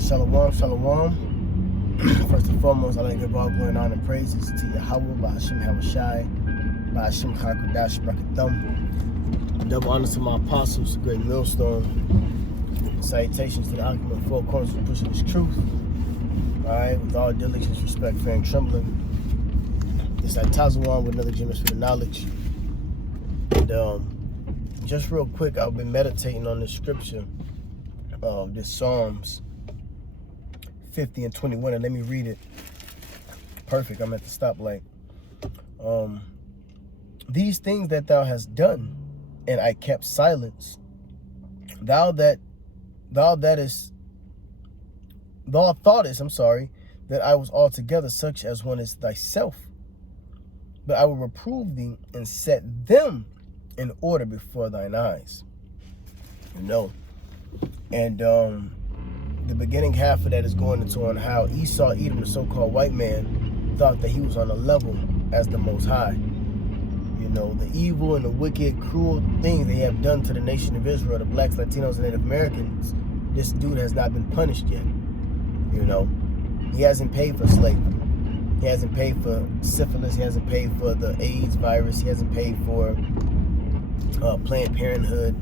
Shalom, shalom. First and foremost, I'd like to give all glory and honor and praises to Yahweh, Ba'ashem Havashai, Ba'ashem Chakadash Brakathum. Double honor to my apostles, the great millstone. Salutations to the occupant four corners for pushing this truth. Alright, with all diligence, respect, fear, and trembling. This is Tazawan with another Gems for the knowledge. And just real quick, I've been meditating on this scripture of this Psalms 50 and 21, and let me read it. Perfect, I'm at the stoplight. These things that thou hast done, and I kept silence. Thou thoughtest, that I was altogether such as one is thyself. But I will reprove thee and set them in order before thine eyes. You know. And the beginning half of that is going into on how Esau, Edom, the so-called white man, thought that he was on a level as the Most High. You know, the evil and the wicked, cruel things they have done to the nation of Israel, the blacks, Latinos, and Native Americans, this dude has not been punished yet. You know, he hasn't paid for slavery. He hasn't paid for syphilis. He hasn't paid for the AIDS virus. He hasn't paid for Planned Parenthood.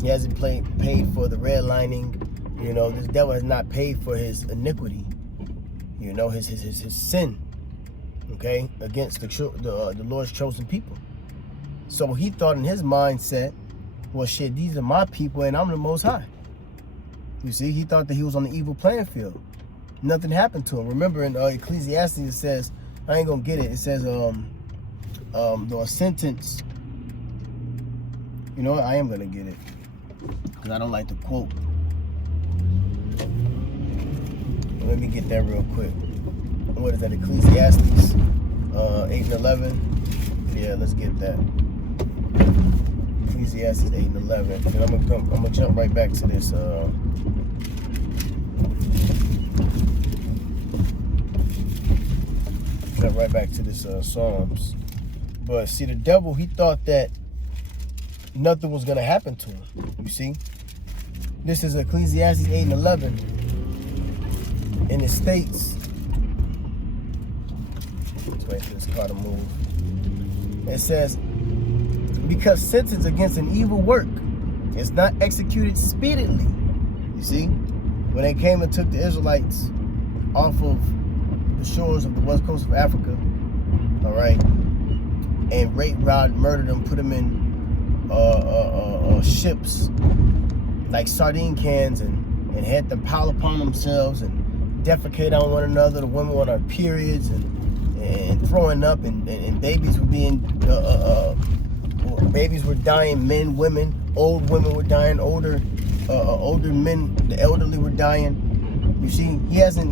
He hasn't paid for the redlining. You know, this devil has not paid for his iniquity. You know, his sin. Okay, against the Lord's chosen people. So he thought in his mindset, well, shit, these are my people, and I'm the Most High. You see, he thought that he was on the evil playing field. Nothing happened to him. Remember in Ecclesiastes it says, I ain't gonna get it. It says the sentence. You know what? I am gonna get it because I don't like to quote. Let me get that real quick. What is that? Ecclesiastes 8 and 11. Yeah, let's get that. Ecclesiastes 8 and 11. And I'm gonna jump right back to this. Jump right back to this Psalms. But see, the devil, he thought that nothing was gonna happen to him. You see, this is Ecclesiastes 8 and 11, and it states. Let's wait for this car to move. It says, because sentence against an evil work is not executed speedily. You see, when they came and took the Israelites off of the shores of the west coast of Africa, all right, and raped, robbed, murdered them, put them in ships like sardine cans, and had them pile upon themselves and defecate on one another. The women on their periods and throwing up, and babies were being babies were dying, men, women, old women were dying, older men, the elderly were dying. You see, he hasn't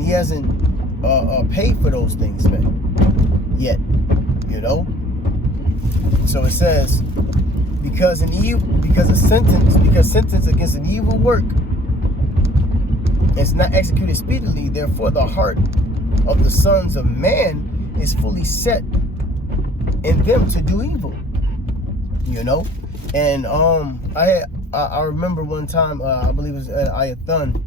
paid for those things, man, yet. You know. So it says, because sentence against an evil work is not executed speedily, therefore the heart of the sons of man is fully set in them to do evil. You know, and I remember one time, I believe it was at Ayathon.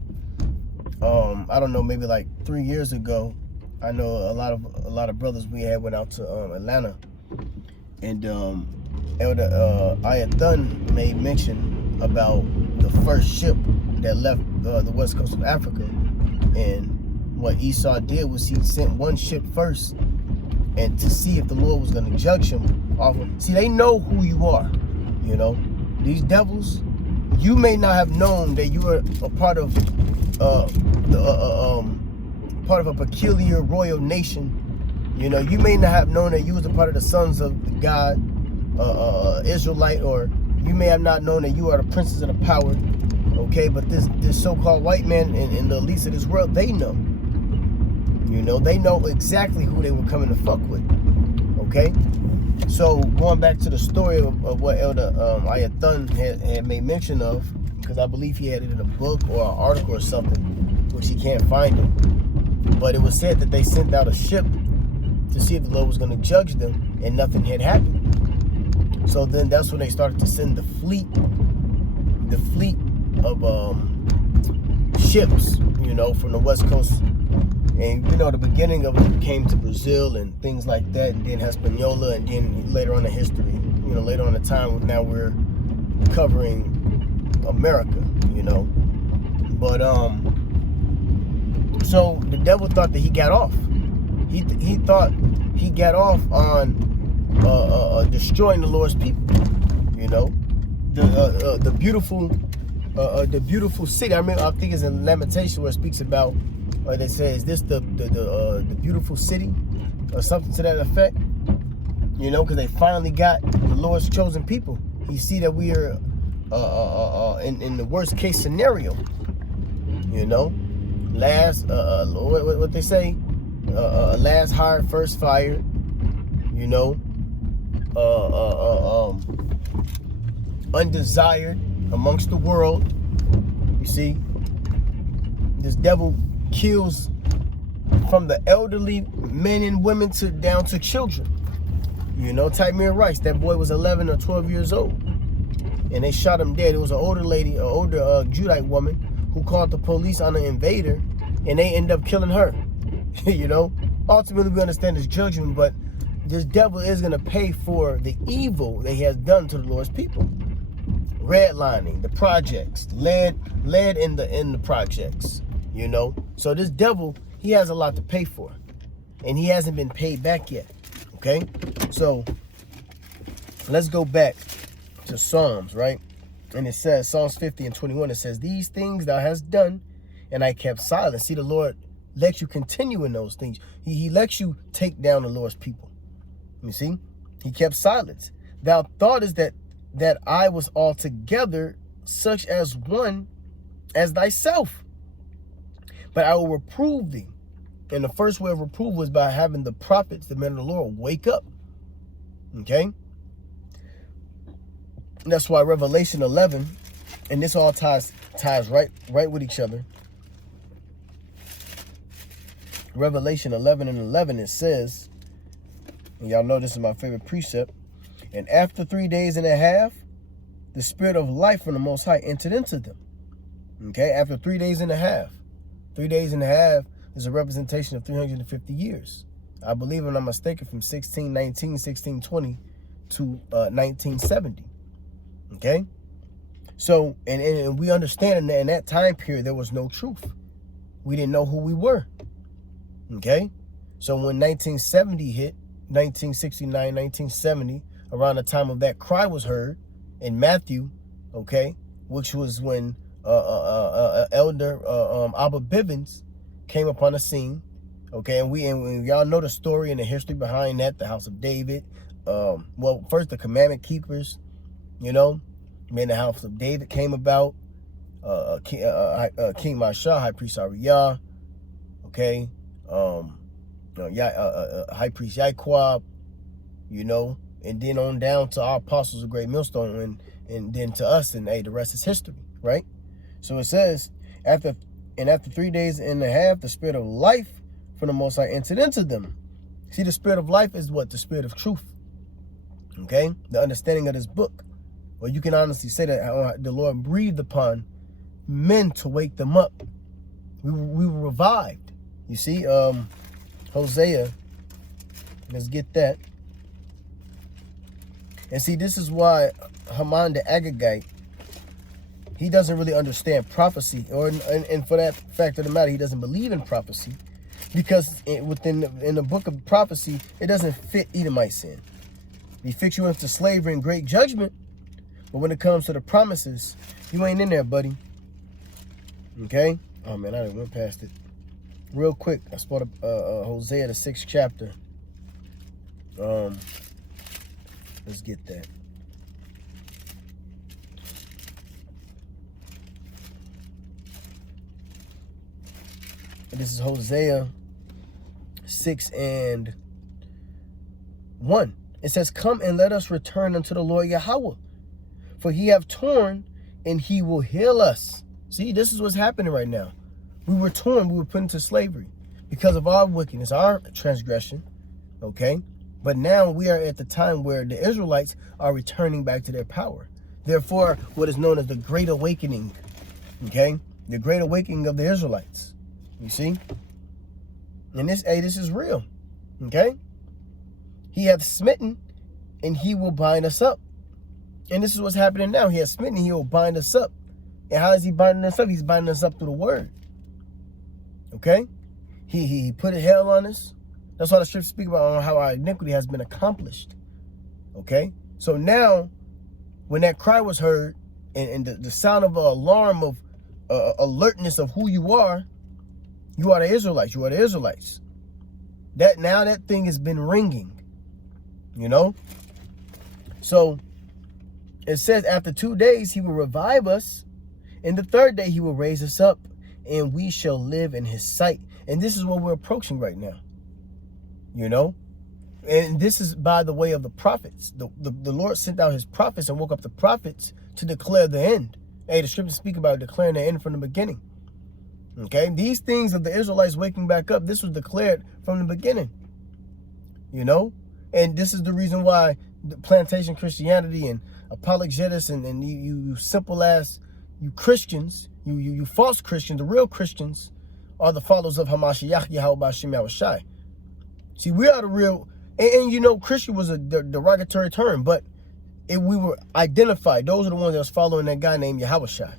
I don't know, maybe like 3 years ago. I know a lot of brothers we had went out to Atlanta, and Elder Ayathon made mention about the first ship that left the west coast of Africa, and what Esau did was he sent one ship first, and to see if the Lord was going to judge him off of. See, they know who you are. You know, these devils. You may not have known that you were a part of part of a peculiar royal nation. You know, you may not have known that you was a part of the sons of the God, Israelite, or you may have not known that you are the princes of the power. Okay, but this so-called white man and the elites of this world, they know. You know, they know exactly who they were coming to fuck with. Okay, so going back to the story of what Elder Ayathon had made mention of, because I believe he had it in a book or an article or something, which he can't find it. But it was said that they sent out a ship to see if the Lord was going to judge them, and nothing had happened. So then that's when they started to send the fleet of ships, from the West Coast. And, the beginning of it came to Brazil and things like that, and then Hispaniola, and then later on in history, later on in time, now we're covering America, But, so the devil thought that he got off. He thought he got off on destroying the Lord's people, the beautiful city. I think it's in Lamentation where it speaks about, they say, is this the beautiful city, or something to that effect, because they finally got the Lord's chosen people. You see that we are in the worst case scenario, last what they say, last hired, first fired, undesired amongst the world. You see, this devil kills from the elderly men and women down to children. Tamir Rice, that boy was 11 or 12 years old, and they shot him dead. It was an older Judite woman who called the police on an invader, and they end up killing her. Ultimately we understand his judgment, but this devil is going to pay for the evil that he has done to the Lord's people. Redlining the projects, lead in the projects, So this devil, he has a lot to pay for, and he hasn't been paid back yet. Okay, so let's go back to Psalms, right? And it says, Psalms 50 and 21, it says, "These things thou hast done, and I kept silent." See, the Lord lets you continue in those things. He lets you take down the Lord's people. You see, he kept silence. "Thou thoughtest that I was altogether such as one as thyself, but I will reprove thee." And the first way of reproof was by having the prophets, the men of the Lord, wake up. Okay? And that's why Revelation 11, and this all ties right with each other. Revelation 11 and 11, it says, and y'all know this is my favorite precept, "And after 3 days and a half, the spirit of life from the Most High entered into them." Okay, after 3 days and a half. 3 days and a half is a representation of 350 years. I believe, if I'm not mistaken, from 1619, 1620 to 1970. Okay? So, and we understand in that time period, there was no truth. We didn't know who we were. Okay? So when 1970 hit, 1969, 1970, around the time of that cry was heard in Matthew, okay, which was when Elder Abba Bivens came upon the scene, okay, and y'all know the story and the history behind that, the House of David. Well, first the commandment keepers, then the House of David came about. King Masha, High Priest Ariyah, okay, High Priest Yaquab, and then on down to our apostles of Great Millstone, and then to us, and hey, the rest is history, right? So it says, after 3 days and a half, the spirit of life from the Most High entered into them. See, the spirit of life is what? The spirit of truth. Okay? The understanding of this book. Well, you can honestly say that the Lord breathed upon men to wake them up. We were revived. You see, Hosea, let's get that. And see, this is why Haman the Agagite, he doesn't really understand prophecy, and for that fact of the matter, he doesn't believe in prophecy, because in the book of prophecy, it doesn't fit Edomite sin. He fits you into slavery and great judgment, but when it comes to the promises, you ain't in there, buddy. Okay? Oh man, I went past it real quick. I spotted Hosea the 6th chapter. Let's get that. This is Hosea 6 and 1. It says, "Come and let us return unto the Lord Yahweh, for he hath torn and he will heal us." See, this is what's happening right now. We were torn, we were put into slavery because of our wickedness, our transgression, okay? But now we are at the time where the Israelites are returning back to their power. Therefore, what is known as the Great Awakening, okay? The Great Awakening of the Israelites. You see? And this is real. Okay? He hath smitten, and he will bind us up. And this is what's happening now. He has smitten, he will bind us up. And how is he binding us up? He's binding us up through the word. Okay? He put a hell on us. That's why the scriptures speak about how our iniquity has been accomplished. Okay? So now, when that cry was heard, and the sound of an alarm of alertness of who you are the Israelites. You are the Israelites. That thing has been ringing. You know? So, it says, after 2 days, he will revive us. And the third day, he will raise us up, and we shall live in his sight. And this is what we're approaching right now. You know? And this is by the way of the prophets. The Lord sent out his prophets and woke up the prophets to declare the end. Hey, the scriptures speak about declaring the end from the beginning. Okay? These things of the Israelites waking back up, this was declared from the beginning. You know? And this is the reason why the plantation Christianity and apologetics and you simple ass, you Christians, you false Christians, the real Christians are the followers of Hamashiach Yahweh Bashim Yahushai. See, we are the real, and you know, Christian was a derogatory term, but we were identified. Those are the ones that was following that guy named Yahushai.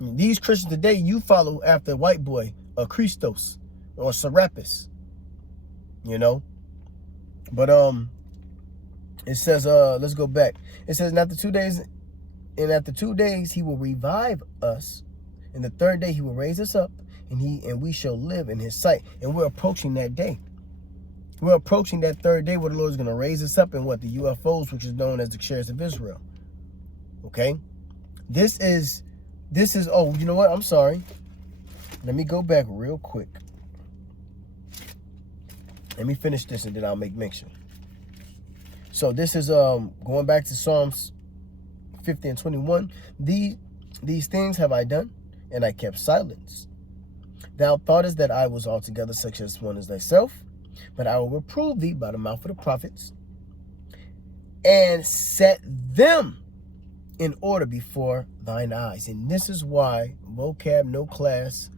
These Christians today, you follow after white boy or Christos or Serapis. You know? But it says, let's go back. It says, and after 2 days, he will revive us. And the third day he will raise us up, and we shall live in his sight. And we're approaching that day. We're approaching that third day where the Lord is going to raise us up in what? The UFOs, which is known as the chariots of Israel. Okay? This is, oh, you know what? I'm sorry. Let me go back real quick. Let me finish this and then I'll make mention. So this is going back to Psalms 50 and 21. These things have I done, and I kept silence. Thou thoughtest that I was altogether such as one as thyself, but I will reprove thee by the mouth of the prophets, and set them in order before thine eyes. And this is why Vocab No Class,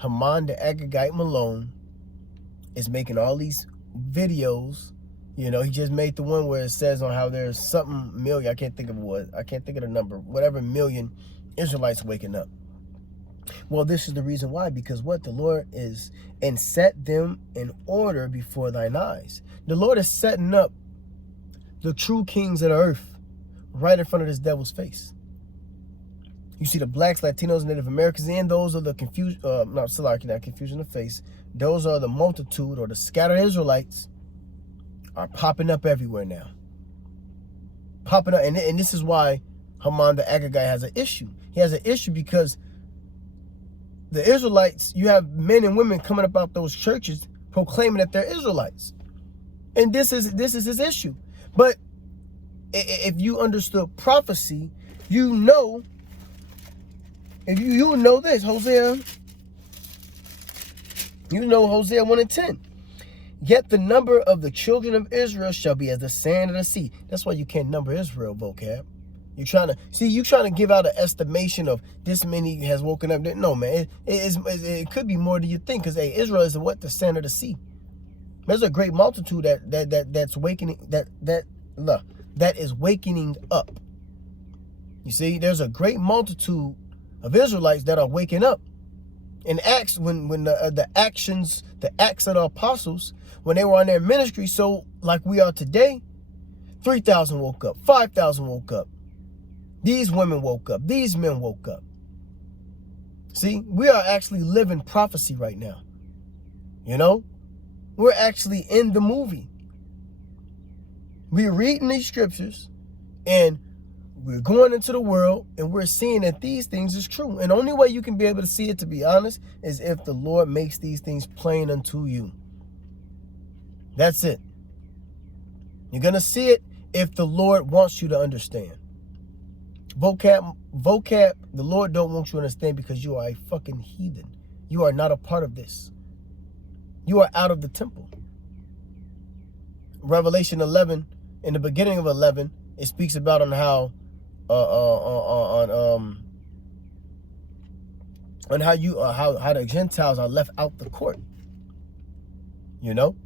Haman the Agagite Malone, is making all these videos. You know, he just made the one where it says on how there's something million, I can't think of the number, whatever million Israelites waking up. Well, this is the reason why, because what the Lord is, and set them in order before thine eyes. The Lord is setting up the true kings of the earth right in front of this devil's face. You see the blacks, Latinos, Native Americans, and those are the not confusion of face. Those are the multitude or the scattered Israelites are popping up everywhere now. Popping up, and this is why Haman the Agagite has an issue. He has an issue because the Israelites, you have men and women coming up out those churches proclaiming that they're Israelites. And this is his issue. But if you understood prophecy, you know, if you know this, Hosea 1 and 10. Yet the number of the children of Israel shall be as the sand of the sea. That's why you can't number Israel, Vocab. You're trying to give out an estimation of this many has woken up. No, man, it could be more than you think, because Israel is what? The sand of the sea. There's a great multitude that's wakening, that is wakening up. You see, there's a great multitude of Israelites that are waking up. In Acts, when the acts of the apostles, when they were on their ministry, so like we are today, 3,000 woke up, 5,000 woke up. These women woke up. These men woke up. See, we are actually living prophecy right now. You know, we're actually in the movie. We're reading these scriptures, and we're going into the world, and we're seeing that these things is true. And the only way you can be able to see it, to be honest, is if the Lord makes these things plain unto you. That's it. You're going to see it if the Lord wants you to understand. Vocab, the Lord don't want you to understand because you are a fucking heathen. You are not a part of this. You are out of the temple. Revelation 11, in the beginning of 11, it speaks about on how on how you how the Gentiles are left out the court. You know?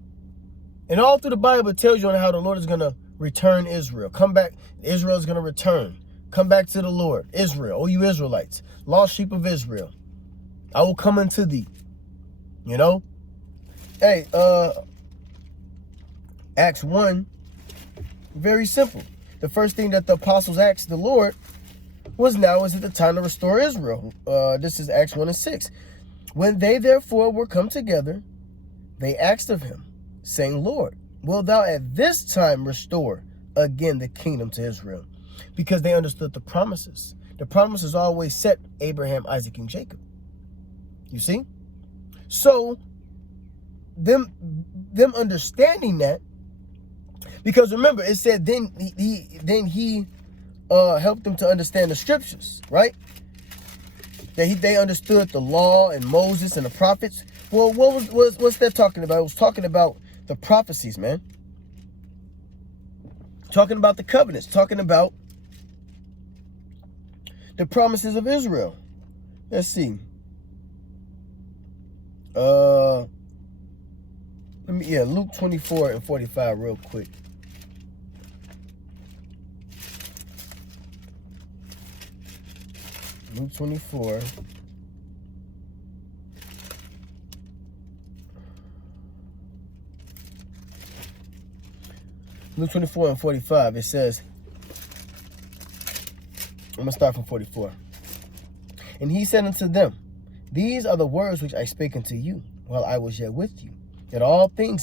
And all through the Bible, it tells you on how the Lord is going to return Israel. Come back. Israel is going to return. Come back to the Lord. Israel, oh you Israelites, lost sheep of Israel, I will come unto thee. You know? Hey, Acts 1, very simple. The first thing that the apostles asked the Lord was, now is it the time to restore Israel? This is Acts 1:6. When they therefore were come together, they asked of him, saying, Lord, wilt thou at this time restore again the kingdom to Israel? Because they understood the promises. The promises always set Abraham, Isaac, and Jacob. You see? So, them understanding that, because remember, it said then he helped them to understand the scriptures, right? That they understood the law and Moses and the prophets. Well, what's that talking about? It was talking about the prophecies, man. Talking about the covenants. Talking about the promises of Israel. Let's see. Luke 24:45 real quick. Luke 24. Luke 24:45, it says, I'm going to start from 44. And he said unto them, these are the words which I spake unto you while I was yet with you, that all things